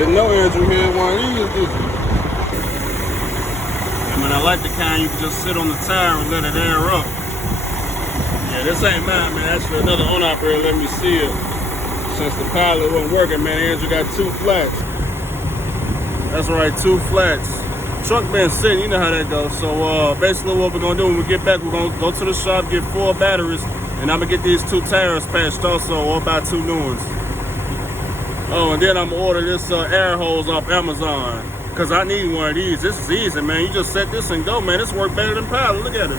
Didn't know Andrew had one of these, did you? I mean, I like the kind you can just sit on the tire and let it air up. Yeah, this ain't mine, man. Actually, another owner operator let me see it. Since the pilot wasn't working, man, Andrew got 2 flats. That's right, 2 flats. Truck been sitting, you know how that goes. So basically what we're gonna do when we get back, we're gonna go to the shop, get 4 batteries, and I'm gonna get these 2 tires patched also, or buy 2 new ones. Oh, and then I'm gonna order this air hose off Amazon, cause I need one of these. This is easy, man. You just set this and go, man. This works better than pilot. Look at it.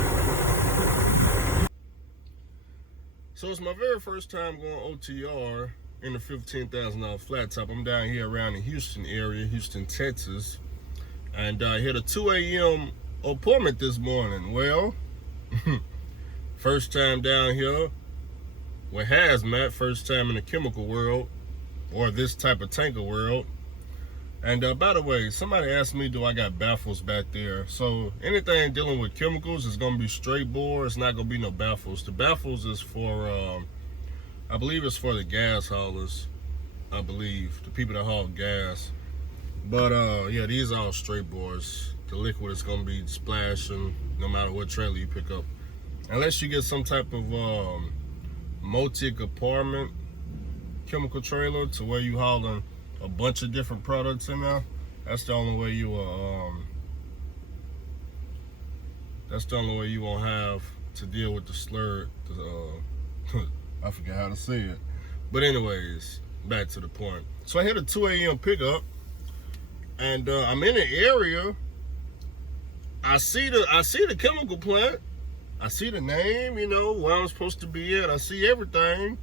So it's my very first time going OTR in the $15,000 flat top. I'm down here around the Houston area, Houston, Texas. And I hit a 2 a.m. appointment this morning. Well, first time down here with hazmat, first time in the chemical world, or this type of tanker world. And by the way, somebody asked me, do I got baffles back there? So anything dealing with chemicals is gonna be straight bore. It's not gonna be no baffles. The baffles is for, I believe it's for the gas haulers. I believe, the people that haul gas. But yeah, these are all straight bores. The liquid is gonna be splashing no matter what trailer you pick up. Unless you get some type of multi-compartment chemical trailer to where you hauling a bunch of different products in there. That's the only way you will that's the only way you won't have to deal with the slur. I forgot how to say it. But anyways, back to the point. So I hit a 2 a.m. pickup. And I'm in an area. I see the chemical plant. I see the name, you know, where I'm supposed to be at. I see everything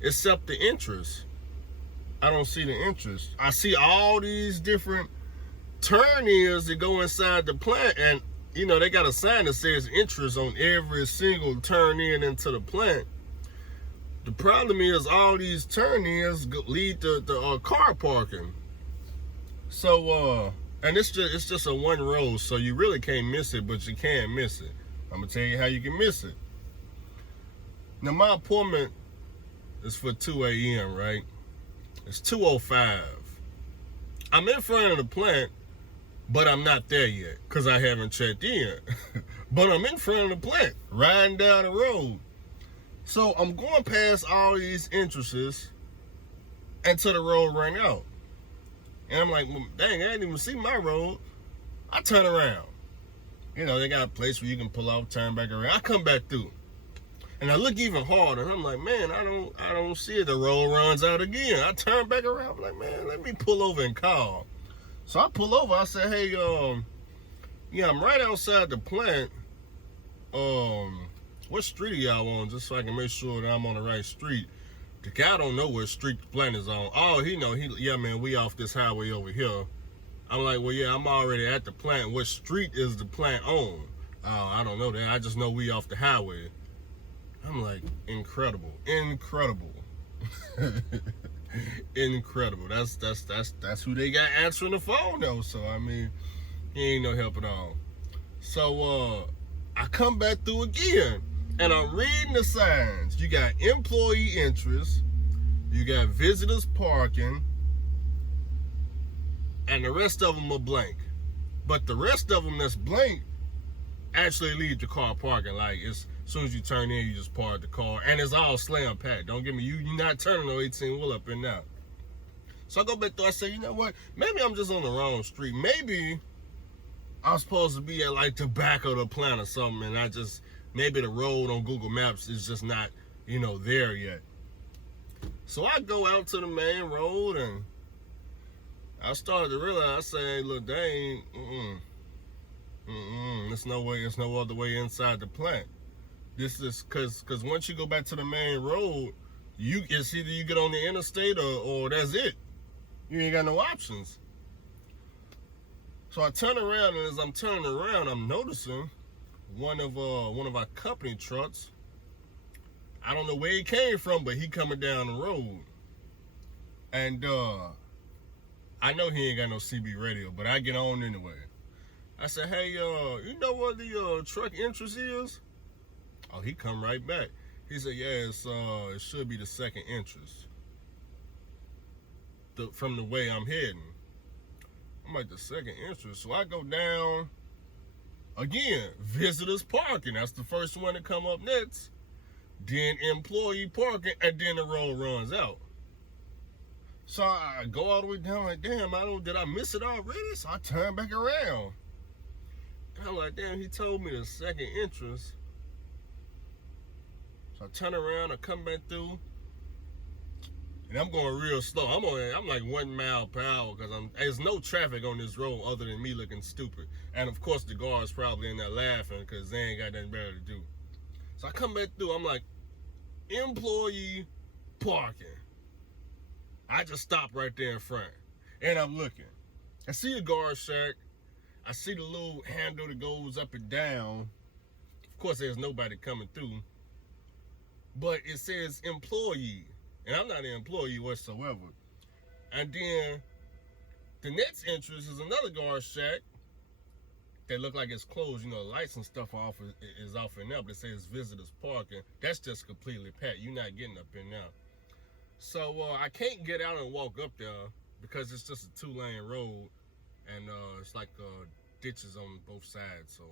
except the entrance. I don't see the entrance. I see all these different turn-ins that go inside the plant, and you know they got a sign that says entrance on every single turn-in into the plant. The problem is all these turn-ins lead to car parking. So, and it's just a 1 road, so you really can't miss it, but you can miss it. I'm gonna tell you how you can miss it. Now, my appointment is for 2 a.m., right? It's 2:05. I'm in front of the plant, but I'm not there yet, because I haven't checked in. But I'm in front of the plant, riding down the road. So I'm going past all these entrances until the road ran out. And I'm like, well, dang, I didn't even see my road. I turn around. You know, they got a place where you can pull off, turn back around. I come back through. And I look even harder. And I'm like, man, I don't see it. The road runs out again. I turn back around. I'm like, man, let me pull over and call. So I pull over. I said, hey, yeah, I'm right outside the plant. What street are y'all on? Just so I can make sure that I'm on the right street. The guy don't know what street the plant is on. Oh, he know. Yeah, man, we off this highway over here. I'm like, well, yeah, I'm already at the plant. What street is the plant on? Oh, I don't know that. I just know we off the highway. I'm like, incredible. Incredible. That's who they got answering the phone though. So I mean, he ain't no help at all. So I come back through again. And I'm reading the signs. You got employee interest, you got visitors parking, and the rest of them are blank. But the rest of them that's blank actually lead to car parking. Like, it's, as soon as you turn in, you just park the car. And it's all slam packed. Don't get me, you're not turning no 18-wheel up in now. So I go back through, I say, you know what? Maybe I'm just on the wrong street. Maybe I'm supposed to be at like the back of the plant or something, and maybe the road on Google Maps is just not, you know, there yet. So I go out to the main road and I started to realize, I say, hey, look, they ain't, there's no way, there's no other way inside the plant. This is, cause once you go back to the main road, it's either you get on the interstate or that's it. You ain't got no options. So I turn around, and as I'm turning around, I'm noticing one of our company trucks. I don't know where he came from, but he coming down the road. And I know he ain't got no CB radio, but I get on anyway. I said, hey, you know what the truck entrance is? Oh, he come right back. He said, yeah, it should be the second entrance. from the way I'm heading. I'm like, the second entrance. So I go down again, visitors parking. That's the first one to come up next. Then employee parking, and then the road runs out. So I go all the way down, like, damn, did I miss it already? So I turn back around. And I'm like, damn, he told me the second entrance. So I turn around, I come back through, and I'm going real slow. I'm like 1 mile per hour because there's no traffic on this road other than me looking stupid. And of course the guard's probably in there laughing because they ain't got nothing better to do. So I come back through, I'm like, employee parking. I just stopped right there in front, and I'm looking. I see the guard shack. I see the little handle that goes up and down. Of course, there's nobody coming through, but it says employee, and I'm not an employee whatsoever. And then the next entrance is another guard shack that look like it's closed. You know, the lights and stuff is off and up. It says visitors parking. That's just completely packed. You're not getting up in there. So I can't get out and walk up there because it's just a 2-lane road, and it's like ditches on both sides. So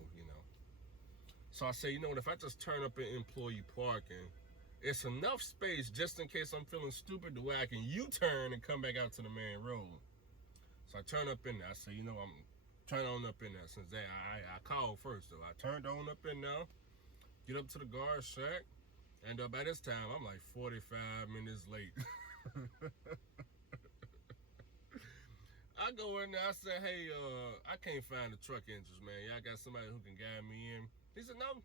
so I say, you know what? If I just turn up in employee parking, it's enough space just in case I'm feeling stupid the way I can U-turn and come back out to the main road. So I turn up in there. I say, you know, I'm turning on up in there since I called first. So I turned on up in there, get up to the guard shack. And by this time, I'm like 45 minutes late. I go in there, I say, hey, I can't find the truck entrance, man. Y'all got somebody who can guide me in? He said, no,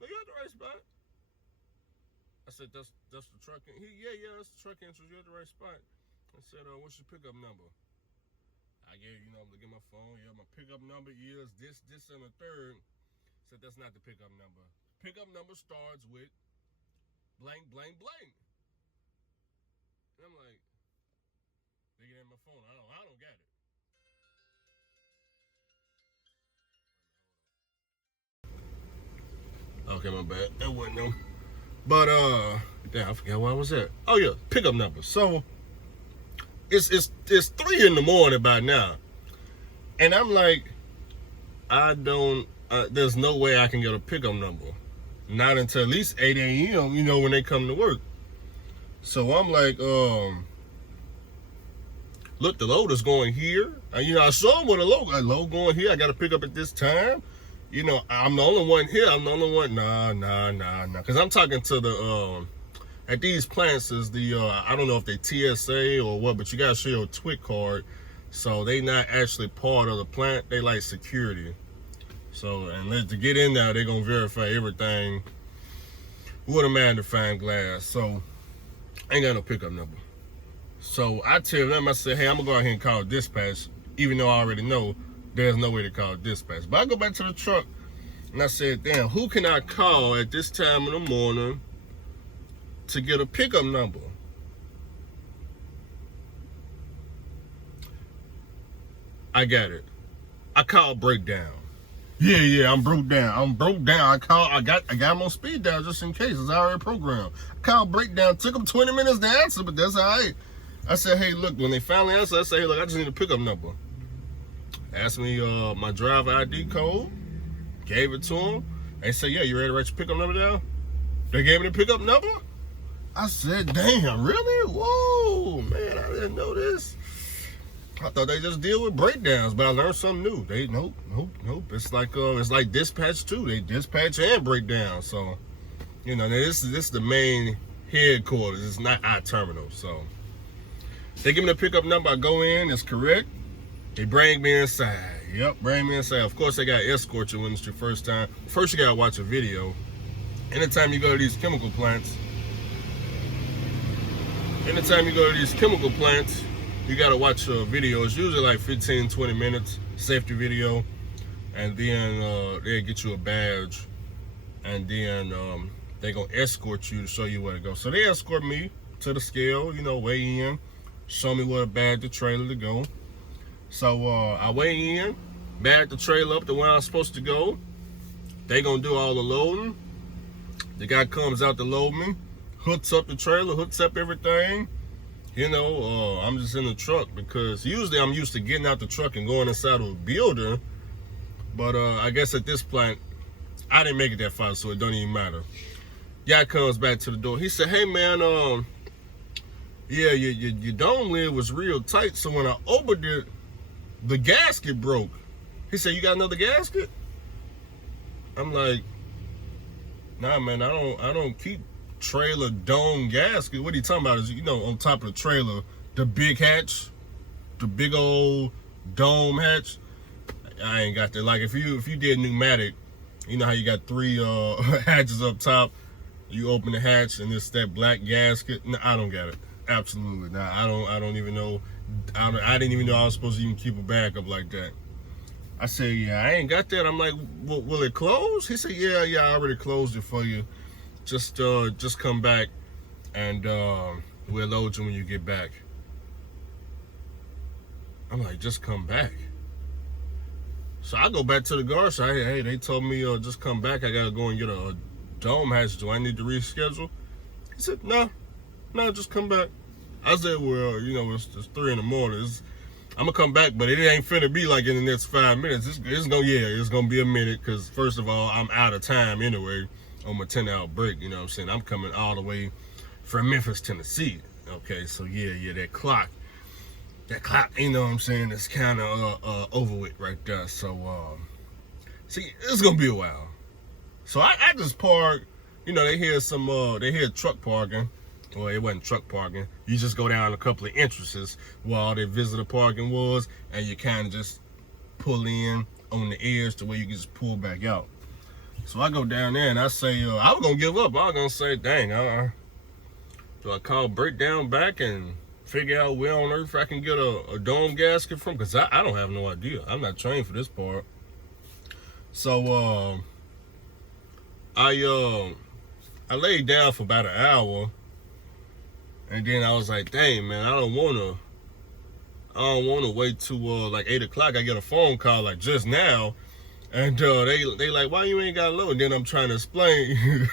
you're at the right spot. I said, that's the truck entrance? Yeah, that's the truck entrance. You're at the right spot. I said, what's your pickup number? I gave, look at my phone. Yeah, my pickup number is this, and a third. I said, that's not the pickup number. Pickup number starts with blank, blank, blank. And I'm like, looking at my phone, I don't got it. Okay, my bad. That wasn't them. But damn, I forgot where I was at. Oh yeah, pickup number. So it's 3 in the morning by now, and I'm like, there's no way I can get a pickup number. Not until at least 8 a.m., when they come to work. So I'm like, look, the loader's going here. I saw him with a load going here. I got to pick up at this time. I'm the only one here. I'm the only one. Nah. Because I'm talking to the, at these plants is the, I don't know if they TSA or what, but you got to show your TWIC card. So they not actually part of the plant. They like security. So, and to get in there, they're going to verify everything with a magnifying glass. So, I ain't got no pickup number. So, I tell them, I say, hey, I'm going to go ahead and call dispatch, even though I already know there's no way to call dispatch. But I go back to the truck, and I said, damn, who can I call at this time in the morning to get a pickup number? I got it. I called breakdown. Yeah, I'm broke down. I got them on speed dial just in case. It's already programmed. I called breakdown. Took them 20 minutes to answer, but that's all right. I said, hey, look, when they finally answered, I said, hey, look, I just need a pickup number. Asked me my driver ID code. Gave it to them. They said, yeah, you ready to write your pickup number down? They gave me the pickup number? I said, damn, really? Whoa, man, I didn't know this. I thought they just deal with breakdowns, but I learned something new. Nope. It's like dispatch too. They dispatch and breakdown. So, this is the main headquarters. It's not our terminal. So, they give me the pickup number. I go in. It's correct. They bring me inside. Yep, bring me inside. Of course, they got to escort you when it's your first time. First, you got to watch a video. Anytime you go to these chemical plants, you gotta watch a video. It's usually like 15-20 minutes, safety video, and then they'll get you a badge, and then they're gonna escort you to show you where to go. So they escort me to the scale, weigh in, show me where to bag the trailer to go. So I weigh in, bag the trailer up to where I'm supposed to go. They gonna do all the loading. The guy comes out to load me, hooks up the trailer, hooks up everything. I'm just in the truck because usually I'm used to getting out the truck and going inside of a building. But I guess at this point, I didn't make it that far, so it don't even matter. Guy comes back to the door. He said, "Hey man, yeah, your dome lid was real tight, so when I opened it, the gasket broke." He said, "You got another gasket?" I'm like, "Nah, man, I don't keep trailer dome gasket." What are you talking about? Is on top of the trailer, the big hatch, the big old dome hatch. I ain't got that. Like if you did pneumatic, you know how you got 3 hatches up top. You open the hatch and it's that black gasket. No, I don't got it. Absolutely not. I don't even know. I didn't even know I was supposed to even keep a bag up like that. I said, "Yeah, I ain't got that." I'm like, "Will it close?" He said, Yeah, I already closed it for you. Just come back and we'll load you when you get back. I'm like, "Just come back?" So I go back to the guard side. Hey, they told me just come back. I gotta go and get a dome hatch. Do I need to reschedule? He said, No, just come back. I said, "Well, it's 3 in the morning. I'm gonna come back, but it ain't finna be like in the next 5 minutes. It's gonna be a minute, because first of all, I'm out of time anyway on my 10-hour break. You know what I'm saying? I'm coming all the way from Memphis, Tennessee. Okay, so yeah, that clock, you know what I'm saying, it's kind of over with right there. So see, it's gonna be a while. So I just park. They hear truck parking. Well, it wasn't truck parking. You just go down a couple of entrances where all their visitor parking was, and you kind of just pull in on the edge to where you can just pull back out. So I go down there and I say, I was gonna give up. I was gonna say, dang, do I call breakdown back and figure out where on earth I can get a dome gasket from? Because I don't have no idea. I'm not trained for this part. So I laid down for about an hour, and then I was like, dang man, I don't wanna wait till like 8 o'clock. I get a phone call like just now, and they like, why you ain't got low? And then I'm trying to explain.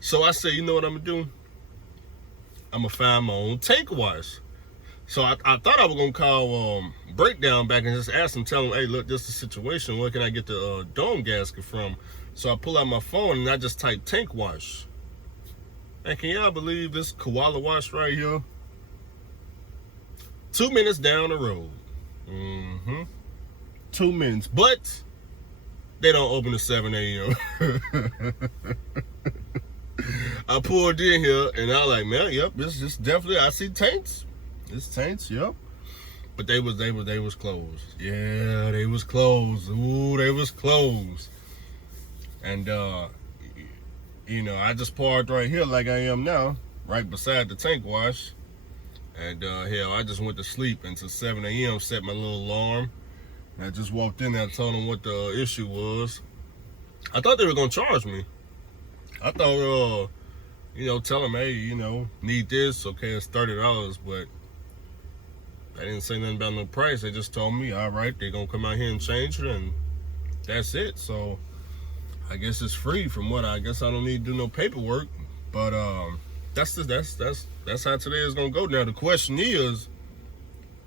So I said, you know what I'm gonna do? I'm gonna find my own tank wash. So I thought I was gonna call breakdown back and just ask them, tell them, hey, look, this is the situation. Where can I get the dome gasket from? So I pull out my phone and I just type tank wash. And can y'all believe this koala wash right here? 2 minutes down the road. 2 minutes, but they don't open at 7 a.m. I pulled in here and I was like, man, yep, this is definitely, I see tanks. It's tanks, yep. But they was closed. Yeah, they was closed. Ooh, they was closed. And I just parked right here like I am now, right beside the tank wash. And hell, I just went to sleep until 7 a.m., set my little alarm. And I just walked in there and told them what the issue was. I thought they were gonna charge me. I thought, tell them, hey, need this, okay, it's $30, but they didn't say nothing about no price. They just told me, all right, they're gonna come out here and change it, and that's it. So I guess it's free from what I guess I don't need to do no paperwork. But that's how today is gonna go. Now the question is,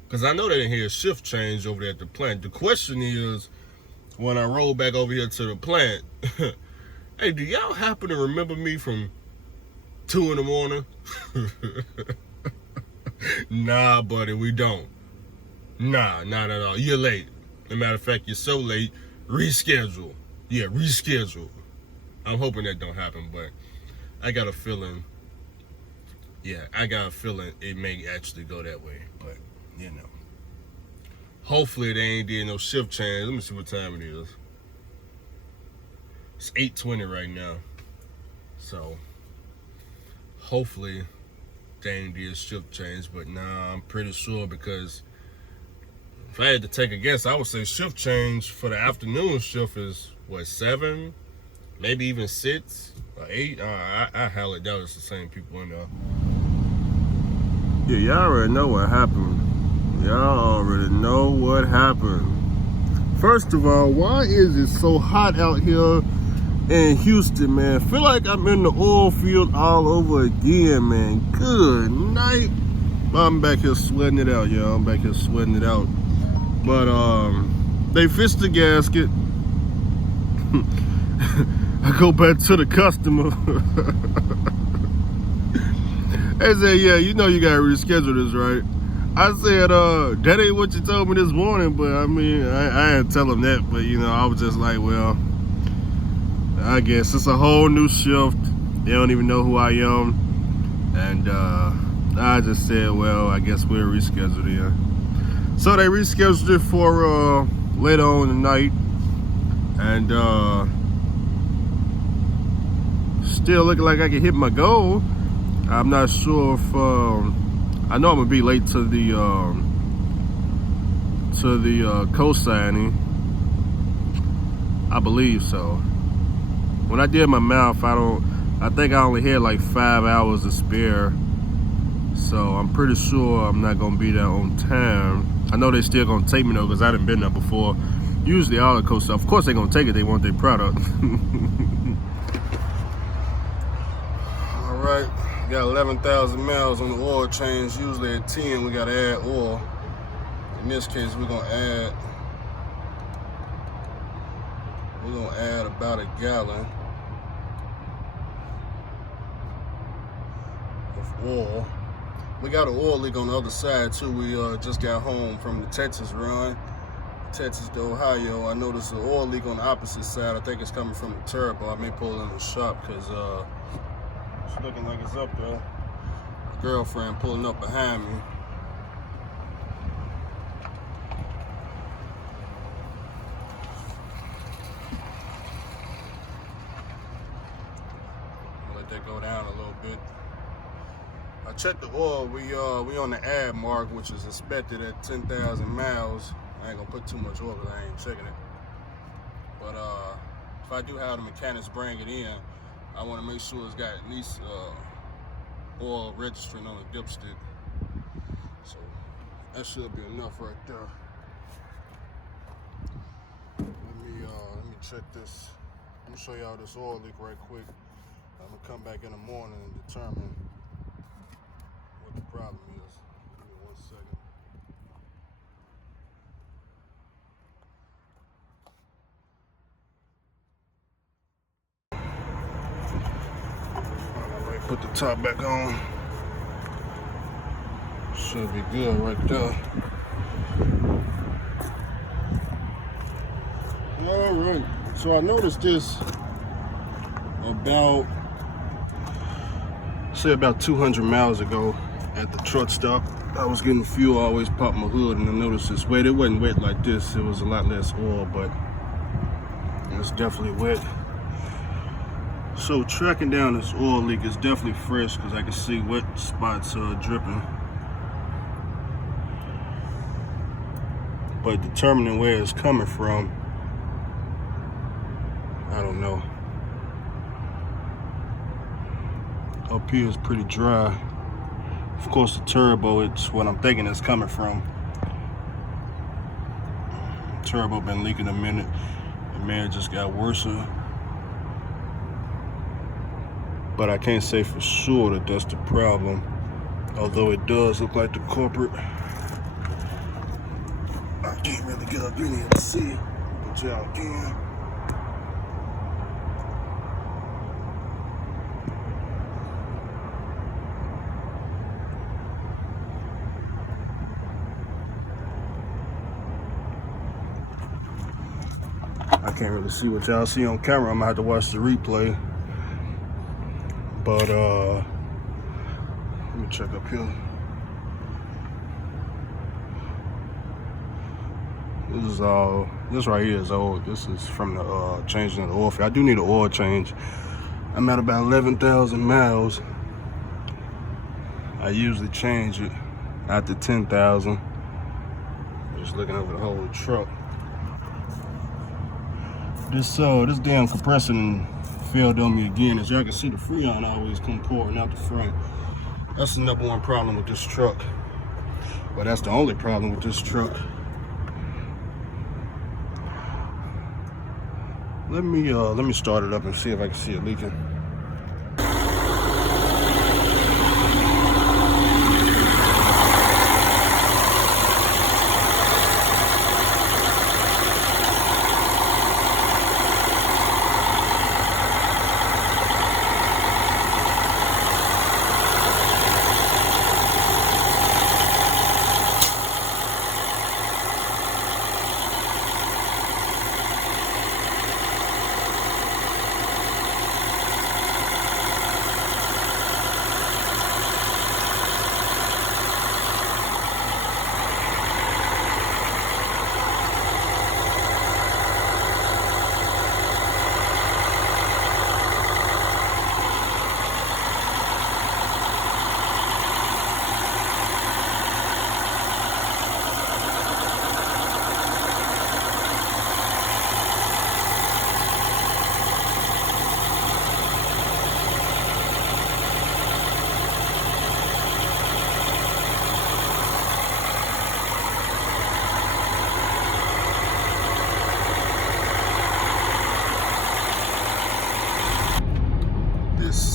because I know they didn't hear a shift change over there at the plant. The question is, when I roll back over here to the plant, hey, do y'all happen to remember me from 2 in the morning? Nah, buddy, we don't. Nah, not at all. You're late. As a matter of fact, you're so late, reschedule. Yeah, reschedule. I'm hoping that don't happen, but I got a feeling it may actually go that way. But, hopefully they ain't did no shift change. Let me see what time it is. It's 8:20 right now. So, hopefully they ain't did shift change. But nah, I'm pretty sure, because if I had to take a guess, I would say shift change for the afternoon shift is, 7? Maybe even 6 or 8? I highly doubt it's the same people in there. Yeah, y'all already know what happened. First of all, why is it so hot out here in Houston, man? Feel like I'm in the oil field all over again, man. Good night. But I'm back here sweating it out, y'all. I'm back here sweating it out. But they fixed the gasket. I go back to the customer. They said, yeah, you know you gotta reschedule this, right? I said, that ain't what you told me this morning, but I mean, I didn't tell them that, but you know, I was just like, well, I guess it's a whole new shift. They don't even know who I am. And I just said, well, I guess we'll reschedule it. So they rescheduled it for later on tonight. And still looking like I can hit my goal. I'm not sure if I know I'm gonna be late to the co-signing. I believe so. When I did my math, I think I only had like 5 hours to spare. So I'm pretty sure I'm not gonna be there on time. I know they still gonna take me though, because I done been there before. Usually all the co-sign, of course they gonna take it, they want their product. All right. Got 11,000 miles on the oil change. Usually at 10 we gotta add oil. In this case we're gonna add about a gallon of oil. We got an oil leak on the other side too. We just got home from the Texas run, Texas to Ohio. I noticed an oil leak on the opposite side. I think it's coming from the turbo. I may pull it in the shop because it's looking like it's up there. My girlfriend pulling up behind me. I'll let that go down a little bit. I checked the oil. We on the ad mark, which is expected at 10,000 miles. I ain't gonna put too much oil because I ain't checking it. But if I do have the mechanics bring it in, I want to make sure it's got at least oil registering on the dipstick. So that should be enough right there. Let me check this. Let me show y'all this oil leak right quick. I'm gonna come back in the morning and determine what the problem is. Give me 1 second. Put the top back on. Should be good right there. All right. So I noticed this about 200 miles ago at the truck stop. I was getting fuel, I always popped my hood, and I noticed this wet. It wasn't wet like this. It was a lot less oil, but it's definitely wet. So tracking down this oil leak is definitely fresh because I can see wet spots dripping. But determining where it's coming from, I don't know. Up here is pretty dry. Of course the turbo, it's what I'm thinking it's coming from. Turbo been leaking a minute. And man, it just got worse. But I can't say for sure that that's the problem, although it does look like the culprit. I can't really get up in here to see, but y'all can. I can't really see what y'all see on camera. I'm gonna have to watch the replay. But let me check up here. This right here is old. This is from the changing of the oil. I do need an oil change. I'm at about 11,000 miles. I usually change it after 10,000. Just looking over the whole truck. This damn compressor failed on me again. As y'all can see, the Freon always come pouring out the front. That's the #1 problem with this truck. But that's the only problem with this truck. Let me start it up and see if I can see it leaking.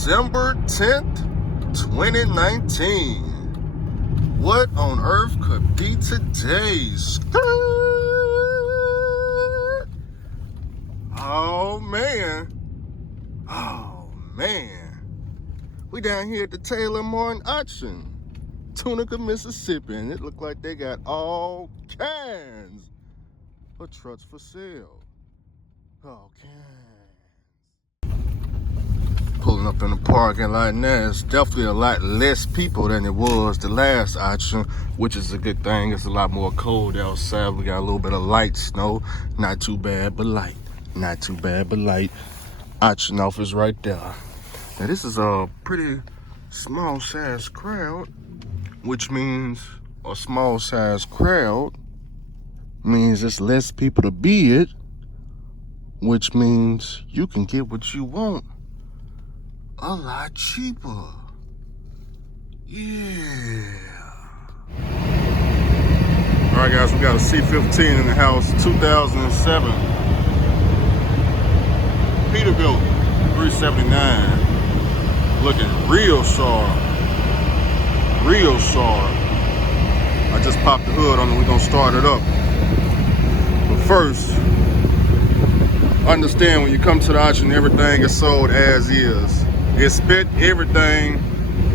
December 10th, 2019. What on earth could be today? Oh man. We down here at the Taylor Martin auction, Tunica, Mississippi, and it looked like they got all kinds of trucks for sale. All kinds. Pulling up in the parking lot now. It's definitely a lot less people than it was the last auction, which is a good thing. It's a lot more cold outside. We got a little bit of light snow. Not too bad, but light. Not too bad, but light. Auction office right there. Now this is a pretty small size crowd, which means a small size crowd means there's less people to bid, which means you can get what you want a lot cheaper. Yeah. All right, guys, we got a C15 in the house, 2007 Peterbilt 379. Looking real sharp. Real sharp. I just popped the hood on it. We're gonna start it up. But first, understand when you come to the auction, everything is sold as is. Expect everything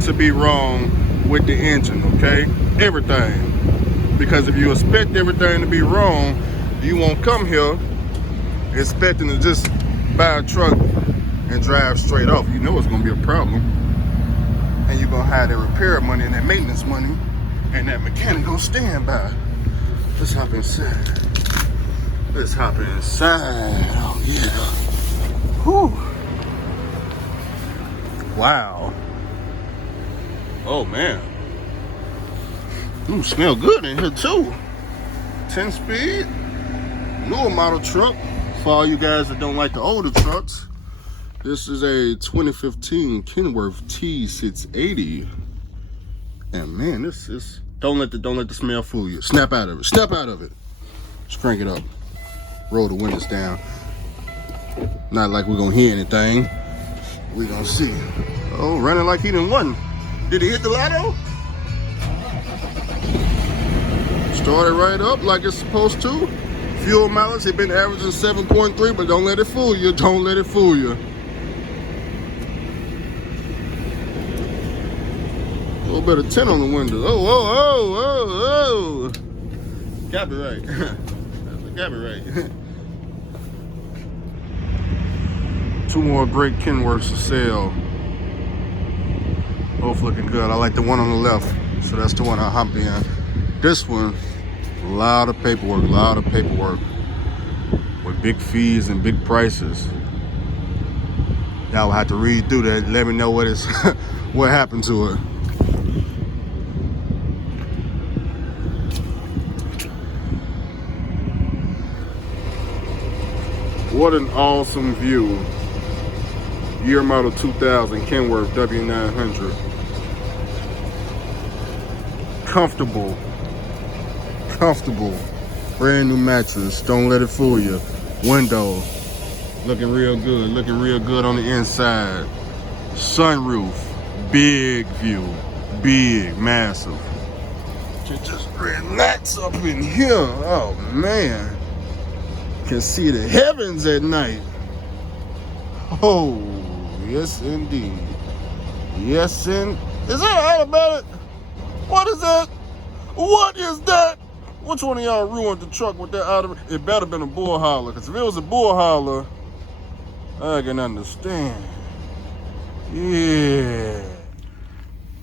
to be wrong with the engine, okay? Everything. Because if you expect everything to be wrong, you won't come here expecting to just buy a truck and drive straight off. You know it's gonna be a problem. And you're gonna have that repair money and that maintenance money and that mechanic on standby. Let's hop inside. Let's hop inside. Oh yeah. Whew. Wow. Oh man. Ooh, smell good in here too. 10 speed. Newer model truck. For all you guys that don't like the older trucks, this is a 2015 Kenworth T680. And man, this is, don't let the smell fool you. Snap out of it. Snap out of it. Let's crank it up. Roll the windows down. Not like we're gonna hear anything. We gonna see. Oh, running like he done won. Did he hit the lotto? Started right up like it's supposed to. Fuel mileage, they've been averaging 7.3, but don't let it fool you. Don't let it fool you. A little bit of tint on the window. Oh. Got me right. Got me right. Two more great Kenworths for sale. Both looking good. I like the one on the left, so that's the one I hop in. This one, a lot of paperwork with big fees and big prices. Y'all will have to read through that. Let me know what is what happened to it. What an awesome view. Year model 2000 Kenworth W900. Comfortable. Brand new mattress. Don't let it fool you. Window. Looking real good on the inside. Sunroof. Big view. Big, massive. Just relax up in here. Oh man. Can see the heavens at night. Oh, yes indeed. Yes, is that automatic? What is that? What is that? Which one of y'all ruined the truck with that automatic? It better been a bull hauler, because if it was a bull hauler, I can understand. Yeah.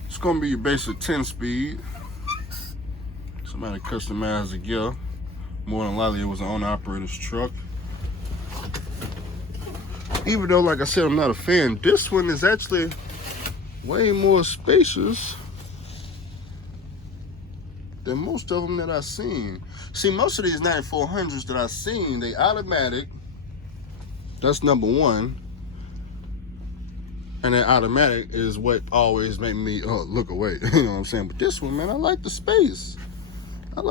It's gonna be your basic 10 speed. Somebody customized the gear. More than likely it was an owner-operator's truck. Even though, like I said, I'm not a fan, this one is actually way more spacious than most of them that I've seen. See, most of these 9400s that I've seen, they automatic. That's number one. And that automatic is what always made me look away. You know what I'm saying? But this one, man, I like the space. You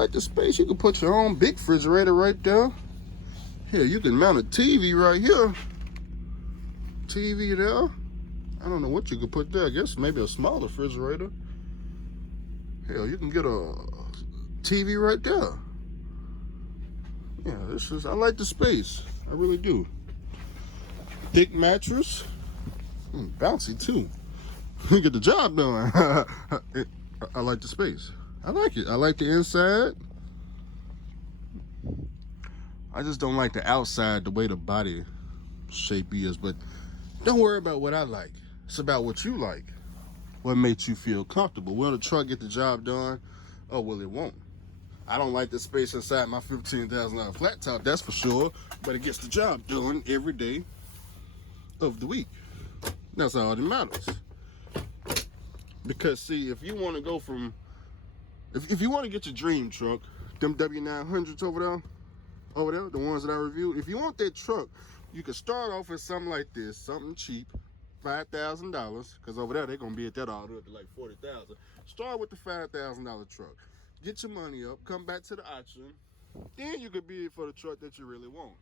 can put your own big refrigerator right there. Here, you can mount a TV right here. TV there. I don't know what you could put there. I guess maybe a small refrigerator. Hell, you can get a TV right there. Yeah, I like the space. I really do. Thick mattress. Bouncy too. You get the job done. I like the space. I like it. I like the inside. I just don't like the outside, the way the body shape is. But don't worry about what I like. It's about what you like. What makes you feel comfortable. Will the truck get the job done? Oh, well, it won't. I don't like the space inside my $15,000 flat top, that's for sure. But it gets the job done every day of the week. That's all that matters. Because see, if you want to go from, if you want to get your dream truck, them W900s over there, the ones that I reviewed, if you want that truck, you can start off with something like this, something cheap, $5,000, because over there they're gonna be at that all up to like $40,000. Start with the $5,000 truck, get your money up, come back to the auction, then you could bid for the truck that you really want.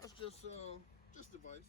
That's just advice,